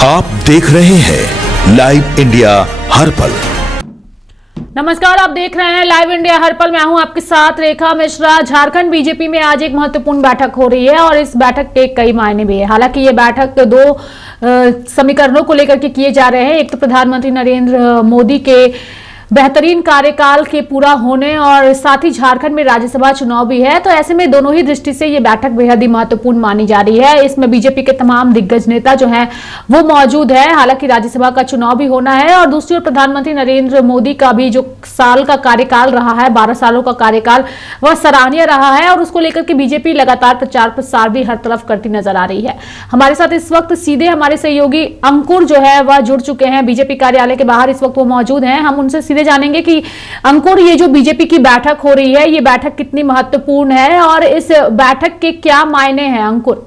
आप देख रहे हैं लाइव इंडिया हर पल। नमस्कार, आप देख रहे हैं लाइव इंडिया हर पल। मैं हूं आपके साथ रेखा मिश्रा। झारखंड बीजेपी में आज एक महत्वपूर्ण बैठक हो रही है और इस बैठक के कई मायने भी है। हालांकि ये बैठक दो समीकरणों को लेकर के किए जा रहे हैं। एक तो प्रधानमंत्री नरेंद्र मोदी के बेहतरीन कार्यकाल के पूरा होने और साथ ही झारखंड में राज्यसभा चुनाव भी है, तो ऐसे में दोनों ही दृष्टि से ये बैठक बेहद ही महत्वपूर्ण मानी जा रही है। इसमें बीजेपी के तमाम दिग्गज नेता जो हैं वो मौजूद है। हालांकि राज्यसभा का चुनाव भी होना है और दूसरी ओर प्रधानमंत्री नरेंद्र मोदी का भी जो साल का कार्यकाल रहा है, 12 सालों का कार्यकाल, वह सराहनीय रहा है और उसको लेकर के बीजेपी लगातार प्रचार प्रसार भी हर तरफ करती नजर आ रही है। हमारे साथ इस वक्त सीधे हमारे सहयोगी अंकुर जो है वह जुड़ चुके हैं। बीजेपी कार्यालय के बाहर इस वक्त वो मौजूद हैं। हम उनसे जानेंगे कि अंकुर, ये जो बीजेपी की बैठक हो रही है, ये बैठक कितनी महत्वपूर्ण है और इस बैठक के क्या मायने हैं अंकुर?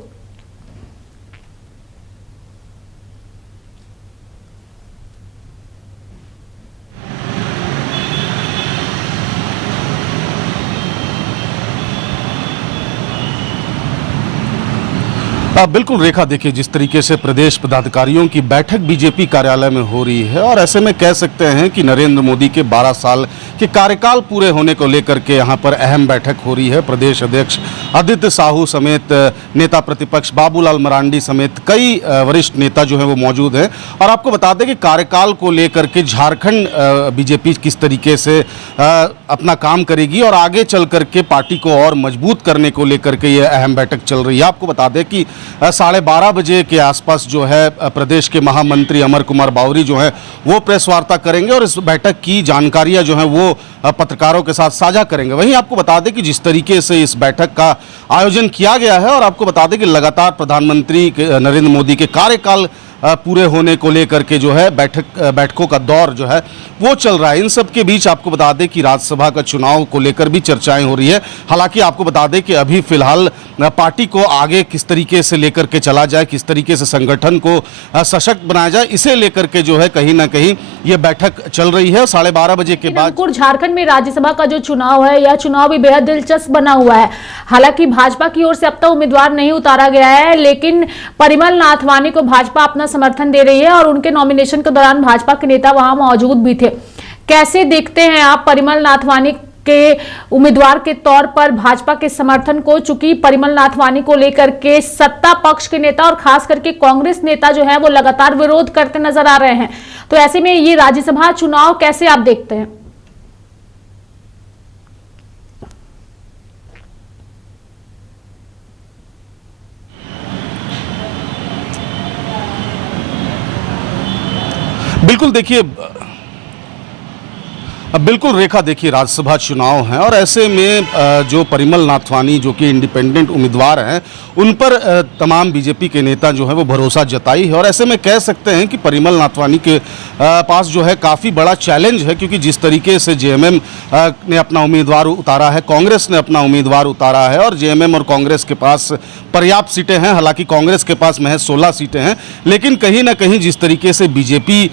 बिल्कुल रेखा, देखिए जिस तरीके से प्रदेश पदाधिकारियों की बैठक बीजेपी कार्यालय में हो रही है और ऐसे में कह सकते हैं कि नरेंद्र मोदी के 12 साल के कार्यकाल पूरे होने को लेकर के यहाँ पर अहम बैठक हो रही है। प्रदेश अध्यक्ष आदित्य साहू समेत नेता प्रतिपक्ष बाबूलाल मरांडी समेत कई वरिष्ठ नेता जो हैं वो मौजूद हैं। और आपको बता दें कि कार्यकाल को लेकर के झारखंड बीजेपी किस तरीके से अपना काम करेगी और आगे चल करके पार्टी को और मजबूत करने को लेकर के ये अहम बैठक चल रही है। आपको बता दें कि 12:30 बजे के आसपास जो है प्रदेश के महामंत्री अमर कुमार बावरी जो है वो प्रेस वार्ता करेंगे और इस बैठक की जानकारियां जो है वो पत्रकारों के साथ साझा करेंगे। वहीं आपको बता दें कि जिस तरीके से इस बैठक का आयोजन किया गया है और आपको बता दें कि लगातार प्रधानमंत्री नरेंद्र मोदी के कार्यकाल पूरे होने को लेकर के जो है बैठकों का दौर जो है वो चल रहा है। इन सब के बीच आपको बता दें कि राज्यसभा का चुनाव को लेकर भी चर्चाएं हो रही है। हालांकि आपको बता दें कि अभी फिलहाल पार्टी को आगे किस तरीके से लेकर के चला जाए, किस तरीके से संगठन को सशक्त बनाया जाए, इसे लेकर के जो है कहीं ना कहीं ये बैठक चल रही है। 12:30 बजे के बाद झारखंड में राज्यसभा का जो चुनाव है, यह चुनाव भी बेहद दिलचस्प बना हुआ है। हालांकि भाजपा की ओर से अब तक उम्मीदवार नहीं उतारा गया है, लेकिन परिमल नाथवानी को भाजपा अपना समर्थन दे रही है और उनके नॉमिनेशन के दौरान भाजपा के नेता वहां मौजूद भी थे। कैसे देखते हैं आप परिमल नाथवानी के उम्मीदवार के तौर पर भाजपा के समर्थन को? चूंकि परिमल नाथवानी को लेकर के सत्ता पक्ष के नेता और खास करके कांग्रेस नेता जो है वो लगातार विरोध करते नजर आ रहे हैं, तो ऐसे में ये राज्यसभा चुनाव कैसे आप देखते हैं? बिल्कुल देखिए, बिल्कुल रेखा, देखिए राज्यसभा चुनाव हैं और ऐसे में जो परिमल नाथवानी जो कि इंडिपेंडेंट उम्मीदवार हैं उन पर तमाम बीजेपी के नेता जो है वो भरोसा जताई है। और ऐसे में कह सकते हैं कि परिमल नाथवानी के पास जो है काफ़ी बड़ा चैलेंज है, क्योंकि जिस तरीके से जेएमएम ने अपना उम्मीदवार उतारा है, कांग्रेस ने अपना उम्मीदवार उतारा है और जेएमएम और कांग्रेस के पास पर्याप्त सीटें हैं। हालांकि कांग्रेस के पास महज 16 सीटें हैं, लेकिन कहीं ना कहीं जिस तरीके से बीजेपी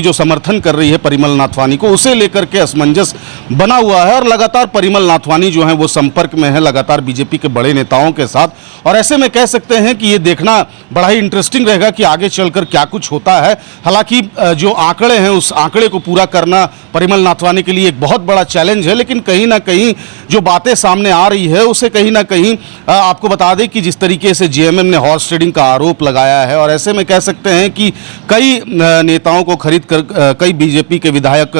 जो समर्थन कर रही है परिमल नाथवानी को, उसे लेकर के असमंजस बना हुआ है और लगातार परिमल नाथवानी जो है वो संपर्क में है लगातार बीजेपी के बड़े नेताओं के साथ। और ऐसे में कह सकते हैं कि ये देखना बड़ा ही इंटरेस्टिंग रहेगा कि आगे चलकर क्या कुछ होता है। हालांकि जो आंकड़े हैं उस आंकड़े को पूरा करना परिमल नाथवानी के लिए एक बहुत बड़ा चैलेंज है, लेकिन कहीं ना कहीं जो बातें सामने आ रही है उसे कहीं ना कहीं आपको बता दें कि जिस तरीके से जेएमएम ने हॉर्स ट्रेडिंग का आरोप लगाया है और ऐसे में कह सकते हैं कि कई नेताओं को खरीद कर कई बीजेपी के विधायक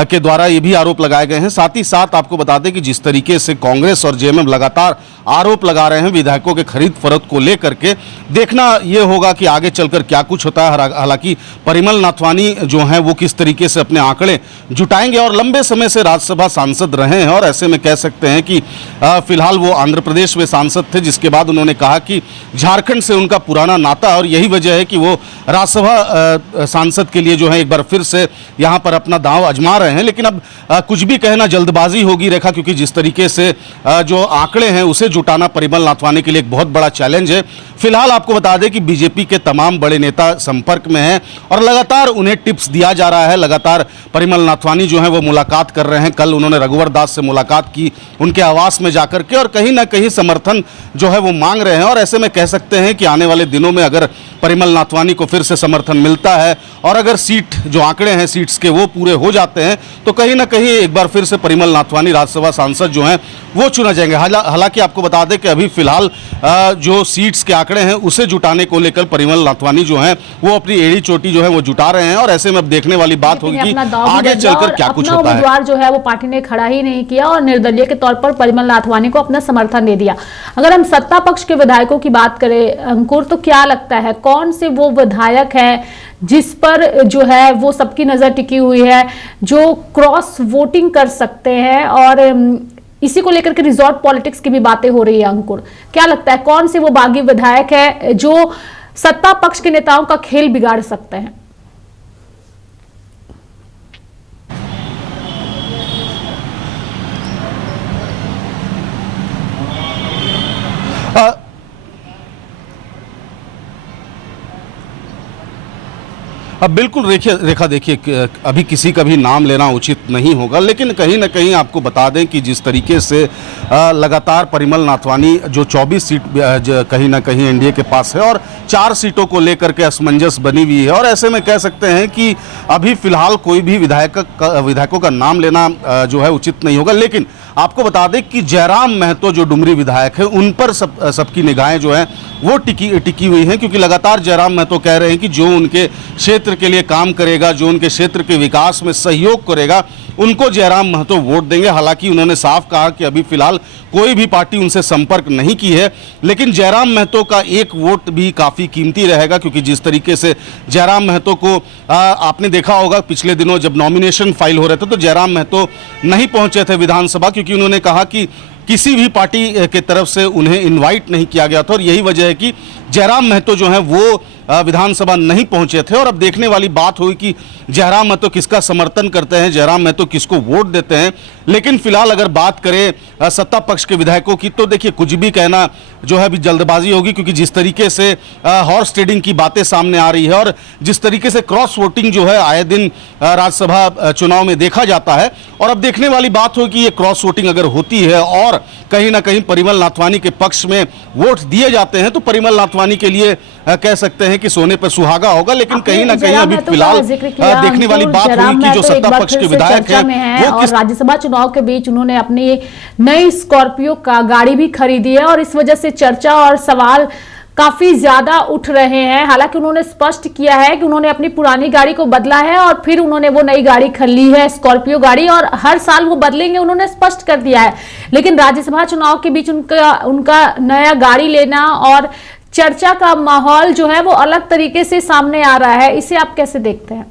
के द्वारा ये भी आरोप लगाए गए हैं। साथ ही साथ आपको बता दें कि जिस तरीके से कांग्रेस और जेएमएम लगातार आरोप लगा रहे हैं विधायकों के खरीद फरोख्त को लेकर के, देखना यह होगा कि आगे चलकर क्या कुछ होता है। हालांकि परिमल नाथवानी जो हैं वो किस तरीके से अपने आंकड़े जुटाएंगे और लंबे समय से राज्यसभा सांसद रहे हैं और ऐसे में कह सकते हैं कि फिलहाल वो आंध्र प्रदेश में सांसद थे, जिसके बाद उन्होंने कहा कि झारखंड से उनका पुराना नाता और यही वजह है कि वो राज्यसभा सांसद के लिए जो है एक बार फिर से यहाँ पर अपना अपना दांव आजमा रहे हैं, लेकिन अब कुछ भी कहना जल्दबाजी होगी रेखा, क्योंकि जिस तरीके से जो आंकड़े हैं उसे जुटाना परिमल नाथवानी के लिए एक बहुत बड़ा चैलेंज है। फिलहाल आपको बता दें कि बीजेपी के तमाम बड़े नेता संपर्क में हैं और लगातार उन्हें टिप्स दिया जा रहा है। लगातार परिमल नाथवानी जो है वो मुलाकात कर रहे हैं। कल उन्होंने रघुवर दास से मुलाकात की उनके आवास में जाकर के, और कहीं ना कहीं समर्थन जो है वो मांग रहे हैं। और ऐसे में कह सकते हैं कि आने वाले दिनों में अगर परिमल नाथवानी को फिर से समर्थन मिलता है और अगर सीट जो आंकड़े हैं सीट्स के वो पूरे हो जाते हैं तो कहीं ना कहीं एक बार फिर से परिमल नाथवानी राज्यसभा सांसद जो हैं वो चुना जाएंगे। हालांकि आपको बता दें कि अभी फिलहाल जो सीट्स के आंकड़े हैं उसे जुटाने को लेकर परिमल नाथवानी जो हैं वो अपनी एड़ी चोटी जो है वो जुटा रहे हैं। और ऐसे में अब देखने वाली बात होगी कि आगे चलकर क्या कुछ होता है। उम्मीदवार जो है वो पार्टी ने खड़ा ही नहीं किया और निर्दलीय के तौर पर परिमल नाथवानी को अपना समर्थन दे दिया। अगर हम सत्ता पक्ष के विधायकों की बात करें अंकुर, तो क्या लगता है कौन से वो विधायक है जिस पर जो है वो सबकी नजर टिकी हुई है, जो क्रॉस वोटिंग कर सकते हैं? और इसी को लेकर के रिजॉर्ट पॉलिटिक्स की भी बातें हो रही है अंकुर, क्या लगता है कौन से वो बागी विधायक है जो सत्ता पक्ष के नेताओं का खेल बिगाड़ सकते हैं? अब बिल्कुल रेखा देखिए, अभी किसी का भी नाम लेना उचित नहीं होगा, लेकिन कहीं ना कहीं आपको बता दें कि जिस तरीके से लगातार परिमल नाथवानी जो 24 सीट कहीं ना कहीं एनडीए के पास है और 4 सीटों को लेकर के असमंजस बनी हुई है। और ऐसे में कह सकते हैं कि अभी फिलहाल कोई भी विधायकों का नाम लेना जो है उचित नहीं होगा। लेकिन आपको बता दें कि जयराम महतो जो डुमरी विधायक है उन पर सबकी निगाहें जो हैं वो टिकी हुई हैं, क्योंकि लगातार जयराम महतो कह रहे हैं कि जो उनके क्षेत्र के लिए काम करेगा, जो उनके क्षेत्र के विकास में सहयोग करेगा, उनको जयराम महतो वोट देंगे। हालांकि उन्होंने साफ कहा कि अभी फिलहाल कोई भी पार्टी उनसे संपर्क नहीं की है, लेकिन जयराम महतो का एक वोट भी काफ़ी कीमती रहेगा, क्योंकि जिस तरीके से जयराम महतो को आपने देखा होगा पिछले दिनों जब नॉमिनेशन फाइल हो रहे थे तो जयराम महतो नहीं पहुंचे थे विधानसभा, क्योंकि उन्होंने कहा कि किसी भी पार्टी के तरफ से उन्हें इनवाइट नहीं किया गया था। और यही वजह है कि जयराम महतो जो हैं वो विधानसभा नहीं पहुंचे थे। और अब देखने वाली बात हुई कि जयराम महतो किसका समर्थन करते हैं, जयराम महतो किसको वोट देते हैं। लेकिन फिलहाल अगर बात करें सत्ता पक्ष के विधायकों की, तो देखिए कुछ भी कहना जो है अभी जल्दबाजी होगी, क्योंकि जिस तरीके से हॉर्स ट्रेडिंग की बातें सामने आ रही है और जिस तरीके से क्रॉस वोटिंग जो है आए दिन राज्यसभा चुनाव में देखा जाता है। और अब देखने वाली बात हो कि ये क्रॉस वोटिंग अगर होती है और कहीं ना कहीं परिमल नाथवानी के पक्ष में वोट दिए जाते हैं तो परिमल नाथवानी के लिए कह सकते हैं कि सोने पर सुहागा होगा। लेकिन कहीं ना कहीं अभी फिलहाल देखने वाली बात हुई कि जो सत्ता पक्ष के विधायक हैं वो राज्यसभा चुनाव के बीच उन्होंने अपनी नई स्कॉर्पियो का गाड़ी भी खरीदी है और इस वजह से चर्चा और सवाल काफी ज्यादा उठ रहे हैं। हालांकि उन्होंने स्पष्ट किया है कि उन्होंने अपनी पुरानी गाड़ी को बदला है और फिर उन्होंने वो नई गाड़ी खरीदी है स्कॉर्पियो गाड़ी, और हर साल वो बदलेंगे उन्होंने स्पष्ट कर दिया है। लेकिन राज्यसभा चुनाव के बीच उनका नया गाड़ी लेना और चर्चा का माहौल जो है वो अलग तरीके से सामने आ रहा है, इसे आप कैसे देखते हैं?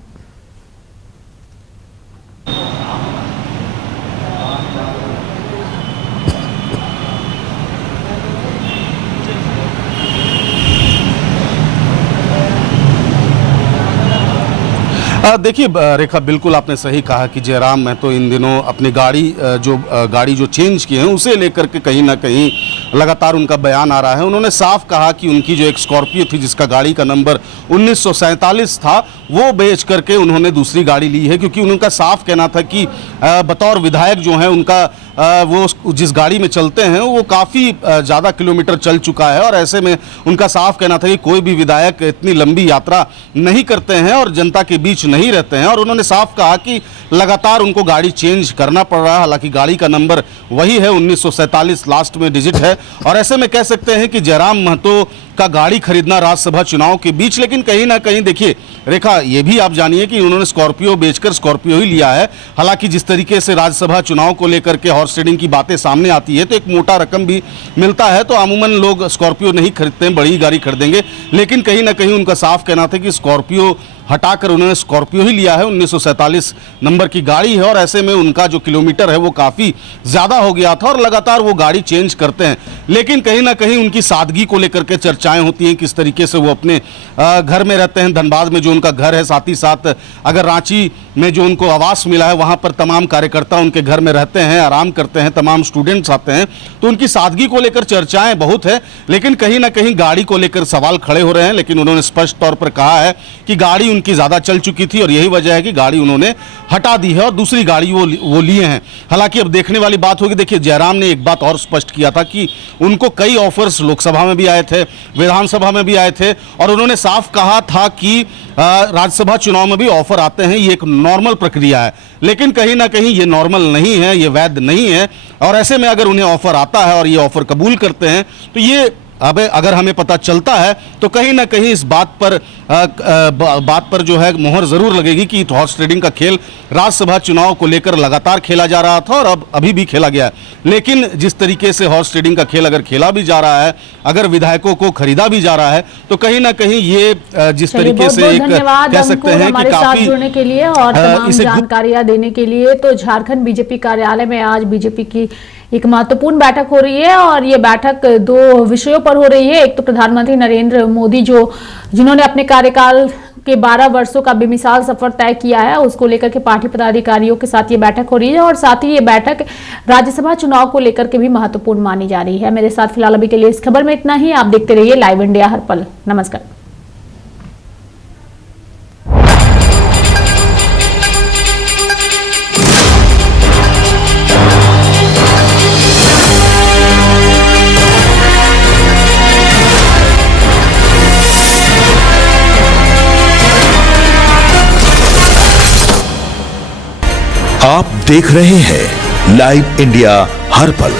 देखिए रेखा, बिल्कुल आपने सही कहा कि जयराम महतो इन दिनों अपनी गाड़ी जो चेंज की है उसे लेकर के कहीं ना कहीं लगातार उनका बयान आ रहा है। उन्होंने साफ कहा कि उनकी जो एक स्कॉर्पियो थी जिसका गाड़ी का नंबर 1947 था वो बेच करके उन्होंने दूसरी गाड़ी ली है, क्योंकि उनका साफ कहना था कि बतौर विधायक जो है उनका वो जिस गाड़ी में चलते हैं वो काफ़ी ज़्यादा किलोमीटर चल चुका है। और ऐसे में उनका साफ कहना था कि कोई भी विधायक इतनी लंबी यात्रा नहीं करते हैं और जनता के बीच नहीं रहते हैं। और उन्होंने साफ कहा कि लगातार उनको गाड़ी चेंज करना पड़ रहा है। हालांकि गाड़ी का नंबर वही है 1947 लास्ट में डिजिट है। और ऐसे में कह सकते हैं कि जयराम महतो का गाड़ी खरीदना राज्यसभा चुनाव के बीच, लेकिन कहीं ना कहीं देखिए रेखा ये भी आप जानिए कि उन्होंने स्कॉर्पियो बेचकर स्कॉर्पियो ही लिया है। हालांकि जिस तरीके से राज्यसभा चुनाव को लेकर के हॉर्स ट्रेडिंग की बातें सामने आती है तो एक मोटा रकम भी मिलता है, तो अमूमन लोग स्कॉर्पियो नहीं खरीदते हैं, बड़ी गाड़ी खरीदेंगे। लेकिन कहीं ना कहीं उनका साफ कहना था कि स्कॉर्पियो हटाकर उन्होंने स्कॉर्पियो ही लिया है। 1947 नंबर की गाड़ी है और ऐसे में उनका जो किलोमीटर है वो काफ़ी ज़्यादा हो गया था और लगातार वो गाड़ी चेंज करते हैं। लेकिन कहीं ना कहीं उनकी सादगी को लेकर के चर्चाएं होती हैं, किस तरीके से वो अपने घर में रहते हैं, धनबाद में जो उनका घर है, साथ ही साथ अगर रांची में जो उनको आवास मिला है वहाँ पर तमाम कार्यकर्ता उनके घर में रहते हैं, आराम करते हैं, तमाम स्टूडेंट्स आते हैं, तो उनकी सादगी को लेकर चर्चाएं बहुत है। लेकिन कहीं ना कहीं गाड़ी को लेकर सवाल खड़े हो रहे हैं। लेकिन उन्होंने स्पष्ट तौर पर कहा है कि गाड़ी उनकी ज़्यादा चल चुकी थी और यही वजह है कि गाड़ी उन्होंने हटा दी है और दूसरी गाड़ी वो लिए हैं। हालांकि अब देखने वाली बात होगी। देखिए, जयराम ने एक बात और स्पष्ट किया था कि उनको कई ऑफर्स लोकसभा में भी आए थे, विधानसभा में भी आए थे और उन्होंने साफ कहा था कि राज्यसभा चुनाव में भी ऑफर आते हैं, ये एक नॉर्मल प्रक्रिया है। लेकिन कहीं ना कहीं ये नॉर्मल नहीं है, ये वैध नहीं है और ऐसे में अगर उन्हें ऑफर आता है और ये ऑफर कबूल करते हैं तो ये अब अगर हमें पता चलता है तो कहीं ना कहीं इस बात पर जो है मोहर जरूर लगेगी कि हॉर्स ट्रेडिंग का खेल राज्यसभा चुनाव को लेकर लगातार खेला जा रहा था और अब अभी भी खेला गया है। लेकिन जिस तरीके से हॉर्स ट्रेडिंग का खेल अगर खेला भी जा रहा है, अगर विधायकों को खरीदा भी जा रहा है, तो कहीं ना कहीं ये जिस तरीके से एक कह सकते हैं कि काफी जुड़ने के लिए और तमाम जानकारियां देने के लिए। तो झारखंड बीजेपी कार्यालय में आज बीजेपी की एक महत्वपूर्ण बैठक हो रही है और ये बैठक दो विषयों पर हो रही है। एक तो प्रधानमंत्री नरेंद्र मोदी जिन्होंने अपने कार्यकाल के 12 वर्षों का बेमिसाल सफर तय किया है, उसको लेकर के पार्टी पदाधिकारियों के साथ ये बैठक हो रही है और साथ ही ये बैठक राज्यसभा चुनाव को लेकर के भी महत्वपूर्ण मानी जा रही है। मेरे साथ फिलहाल अभी के लिए इस खबर में इतना ही। आप देखते रहिए लाइव इंडिया हर पल। नमस्कार। आप देख रहे हैं लाइव इंडिया हर पल।